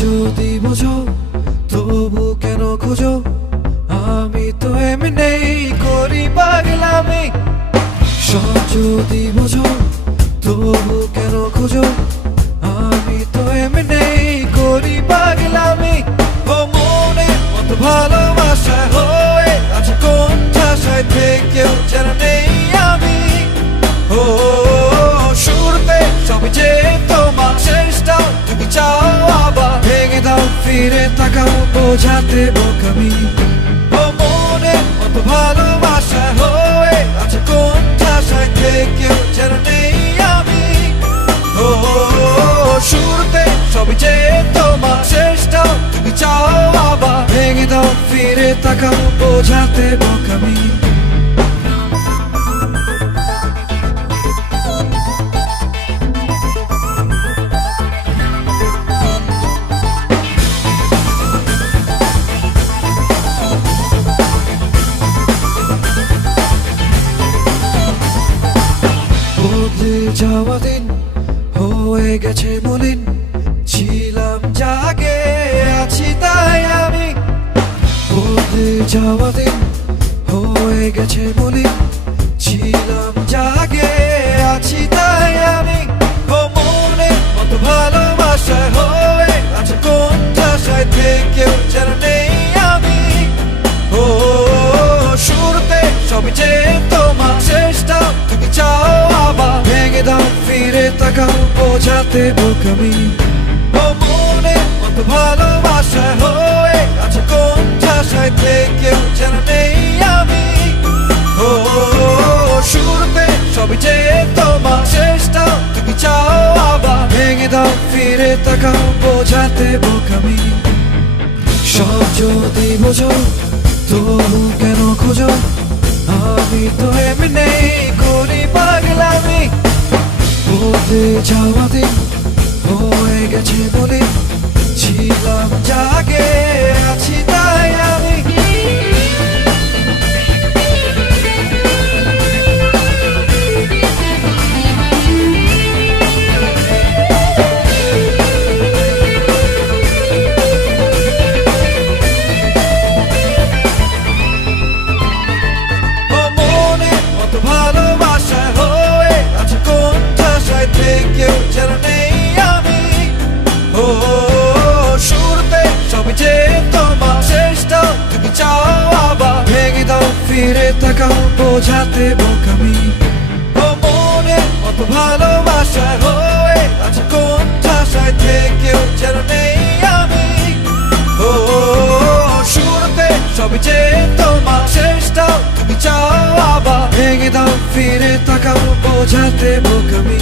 যদি বোঝো তবু কেন খোঁজো, আমি তো এমনি করি পাগলামি। সব যদি বোঝো তবু কেন খোঁজো, আমি তো এমনি করি পাগলামি। ও মনে মতো ভালোবাসা হয়ে আছে কোন ঠাসায় থেকেও যেন নেই আমি। ও শুরুতে সবই যে তোমার, শেষটাও তুমি চাও আবার ভেঙে দাও, ফিরে তাকাও বোঝাতে বোকামি। ও মনে মতো ভালোবাসা হয়ে আছে কোন ঠাসায় থেকেও যেন নেই আমি। ও শুরুতে সবই যে তোমার, শেষটাও তুমি চাও আবার ভেঙে দাও, ফিরে তাকাও বোঝাতে বোকামি। বদলে যাওয়া দিন হয়ে গেছে মলিন, ছিলাম জাগে আছি তাই আমি। বদলে যাওয়া দিন হয়ে গেছে মলিন, ছিলাম জাগে আছি তাই আমি। ও মনে মতো ভালোবাসা হয়ে আছে কোন ঠাসায় থেকেও যেন নেই আমি। ও শুরুতে সবই যে তোমার, শেষটাও তুমি চাও আবার ভেঙে দাও, ফিরে তাকাও বোঝাতে বোকামি। ও মনে মতো ভালোবাসা হয়ে আছে কোন ঠাসায় থেকেও যেন নেই আমি। ও শুরুতে সবই যে তোমার, শেষটাও তুমি চাও আবার ভেঙে দাও, ফিরে তাকাও বোঝাতে বোকামি। সব যদি বোঝো তবু কেন খোঁজো, আমি তো এমনি করি পাগলামি। বদলে যাওয়া দিন হয়ে গেছে বলে, ছিলাম জাগে আছি তাই আমি। ভালোবাসা হয়ে আছে কোন ঠাসায় থেকেও যেন নেই আমি। ও শুরুতে সবই যে তোমার, শেষটাও তুমি চাও আবার ভেঙে দাও, ফিরে তাকাও বোঝাতে বোকামি। ও মনে মতো ভালোবাসা হয়ে আছে কোন ঠাসায় থেকেও যেন নেই আমি। ও শুরুতে সবই যে তোমার, শেষটাও তুমি চাও আবার ভেঙে দাও, ফিরে তাকাও বোঝাতে বোকামি।